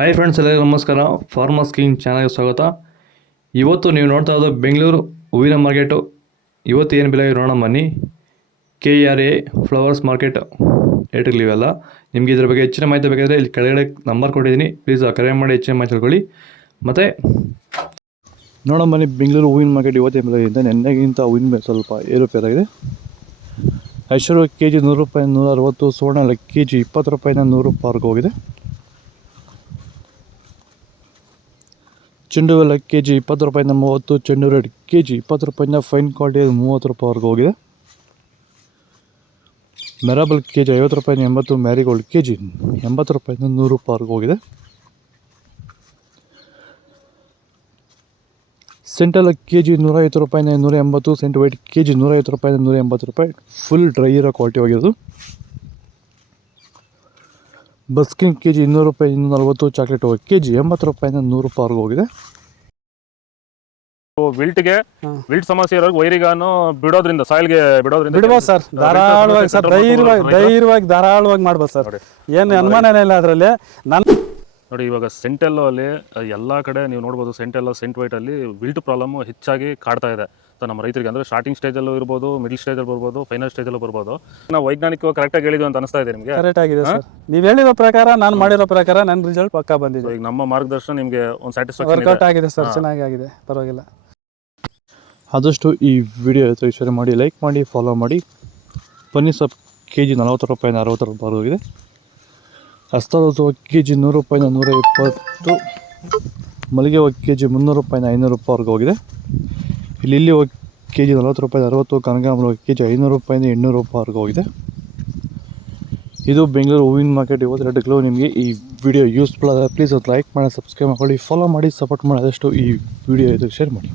Hi friends, ಎಲ್ಲರಿಗೂ ನಮಸ್ಕಾರ. Farmers king ಚಾನಲ್ಗೆ ಸ್ವಾಗತ. ಇವತ್ತು ನೀವು ನೋಡ್ತಾ ಇರೋದು ಬೆಂಗಳೂರು ಹೂವಿನ ಮಾರ್ಕೆಟು. ಇವತ್ತು ಏನು ಬೆಲೆ ನೋಡೋಣ ಬನ್ನಿ. KRA ಫ್ಲವರ್ಸ್ ಮಾರ್ಕೆಟ್ ರೇಟ್ಗಳಿವೆಲ್ಲ. ನಿಮಗೆ ಇದ್ರ ಬಗ್ಗೆ ಹೆಚ್ಚಿನ ಮಾಹಿತಿ ಬೇಕಾದರೆ ಇಲ್ಲಿ ಕೆಳಗಡೆ ನಂಬರ್ ಕೊಟ್ಟಿದ್ದೀನಿ, ಪ್ಲೀಸ್ ಕರೆ ಮಾಡಿ ಹೆಚ್ಚಿನ ಮಾಹಿತಿ ತಿಳ್ಕೊಳ್ಳಿ. ಮತ್ತು ನೋಡೋಣ ಬನ್ನಿ, ಬೆಂಗಳೂರು ಹೂವಿನ ಮಾರ್ಕೆಟ್ ಇವತ್ತೇನು ಬೆಲೆ ಇದೆ. ನೆನ್ನೆಗಿಂತ ಹೂವಿನ ಬೆಲೆ ಸ್ವಲ್ಪ ಏರುಪೇರಾಗಿದೆ. ಐಶ್ವರ್ಯ KG 100 ರೂಪಾಯಿ 160, ಸುವರ್ಣ KG 20 ರೂಪಾಯಿನ 100 ರೂಪಾಯಿವರೆಗೂ ಹೋಗಿದೆ. ಚೆಂಡು ಹೂವೆಲ್ಲ KG 20 ರೂಪಾಯಿಂದ 30, ಚೆಂಡು ರೇಟ್ KG 20 ರೂಪಾಯಿಂದ ಫೈನ್ ಕ್ವಾಲಿಟಿ 30 ರೂಪಾಯಿವರೆಗೂ ಹೋಗಿದೆ. ಮೆರಾಬಲ್ KG 50 ರೂಪಾಯಿಂದ 80, ಮ್ಯಾರಿಗೋಲ್ಡ್ KG 80 ರೂಪಾಯಿಂದ 100 ರೂಪಾಯಿವರೆಗೂ ಹೋಗಿದೆ. ಸೆಂಟೆಲ್ಲ KG 150 ರೂಪಾಯಿಂದ 180, ಸೆಂಟ್ ವೈಟ್ KG 150 ರೂಪಾಯಿಂದ 180 ರೂಪಾಯಿ, ಫುಲ್ ಡ್ರೈ ಇರೋ ಕ್ವಾಲಿಟಿ ಹೋಗಿರೋದು. ಬಸ್ಕಿನ್ KG 200 ರೂಪಾಯಿ 240, ಚಾಕ್ಲೇಟ್ KG 80 ರೂಪಾಯಿಂದ 100 ರೂಪಾಯಿವರೆಗೂ ಹೋಗಿದೆ. ವಿಲ್ಟ್ ಸಮಸ್ಯೆ ಇರೋರಿಗೆ ವೈರಿಗಾನು ಬಿಡೋದ್ರಿಂದ ಸಾಯಿಲ್ಗೆ ಬಿಡ್ಬೋದು ಸರ್, ಧಾರಾಳವಾಗಿ ಸರ್, ಧಾರಾಳವಾಗಿ ಮಾಡ್ಬೋದು ಸರ್, ಏನು ಅನುಮಾನನೇ ಇಲ್ಲ ಅದರಲ್ಲಿ. ನೋಡಿ, ಇವಾಗ ಸೆಂಟೆಲ್ಲೋ ಅಲ್ಲಿ ಎಲ್ಲ ಕಡೆ ನೀವು ನೋಡ್ಬೋದು, ಸೆಂಟೆಲ್ಲೋ ಸೆಂಟ್ ವೈಟ್ ಅಲ್ಲಿ ವಿಲ್ಟ್ ಪ್ರಾಬ್ಲಮ್ ಹೆಚ್ಚಾಗಿ ಕಾಡ್ತಾ ಇದೆ ನಮ್ಮ ರೈತರಿಗೆ. ಅಂದ್ರೆ ಸ್ಟಾರ್ಟಿಂಗ್ ಸ್ಟೇಜಲ್ಲೂ ಇರ್ಬೋದು, ಮಿಡಲ್ ಸ್ಟೇಜಲ್ಲಿ ಬರ್ಬೋದು, ಫೈನಲ್ ಸ್ಟೇಜಲ್ಲೂ ಬರ್ಬೋದು. ನಾವು ವೈಜ್ಞಾನಿಕವಾಗಿ ಕರೆಕ್ಟಾಗಿ ಹೇಳಿದ್ವಿ ಅಂತ ಅನಿಸ್ತಾ ಇದೆ ನಿಮಗೆ? ಕರೆಕ್ಟ್ ಆಗಿದೆ ಸರ್, ನೀವು ಹೇಳಿರೋ ಪ್ರಕಾರ, ನಾನು ಮಾಡಿರೋ ಪ್ರಕಾರ ನನ್ನ ರಿಸಲ್ಟ್ ಪಕ್ಕಾ ಬಂದಿದೆ. ಈಗ ನಮ್ಮ ಮಾರ್ಗದರ್ಶನ ನಿಮಗೆ ಒಂದು ಸ್ಯಾಟಿಸ್ಫ್ಯಾಕ್ಷನ್ ವರ್ಕೌಟ್ ಆಗಿದೆ ಸರ್, ಚೆನ್ನಾಗಿ ಆಗಿದೆ, ಪರವಾಗಿಲ್ಲ. ಆದಷ್ಟು ಈ ವಿಡಿಯೋ ಶೇರ್ ಮಾಡಿ, ಲೈಕ್ ಮಾಡಿ, ಫಾಲೋ ಮಾಡಿ. ಬನ್ನಿ ಸೊಪ್ಪು KG 40 ರೂಪಾಯಿಂದ 60 ರೂಪಾಯಿವರೆಗೂ ಹೋಗಿದೆ. ಹಸ್ತಾದ KG 100 ರೂಪಾಯಿಂದ 120, ಮಲ್ಲಿಗೆ ಹೋಗಿ KG 300 ರೂಪಾಯಿಂದ 500 ರೂಪಾಯಿವರೆಗೂ ಹೋಗಿದೆ. ಇಲ್ಲಿ ಹೋಗಿ KG 40 ರೂಪಾಯಿಂದ 60, ಕನಕಾಂಬರ KG 500 ರೂಪಾಯಿಂದ 800 ರೂಪಾಯಿವರೆಗೂ ಹೋಗಿದೆ. ಇದು ಬೆಂಗಳೂರು ಹೂವಿನ ಮಾರ್ಕೆಟ್ ಇವತ್ತು ರೇಟ್ಗಳು. ನಿಮಗೆ ಈ ವಿಡಿಯೋ ಯೂಸ್ಫುಲ್ ಆದರೆ ಪ್ಲೀಸ್ ಲೈಕ್ ಮಾಡಿ, ಸಬ್ಸ್ಕ್ರೈಬ್ ಮಾಡ್ಕೊಳ್ಳಿ, ಫಾಲೋ ಮಾಡಿ, ಸಪೋರ್ಟ್ ಮಾಡಿ. ಆದಷ್ಟು ಈ ವಿಡಿಯೋ ಶೇರ್ ಮಾಡಿ.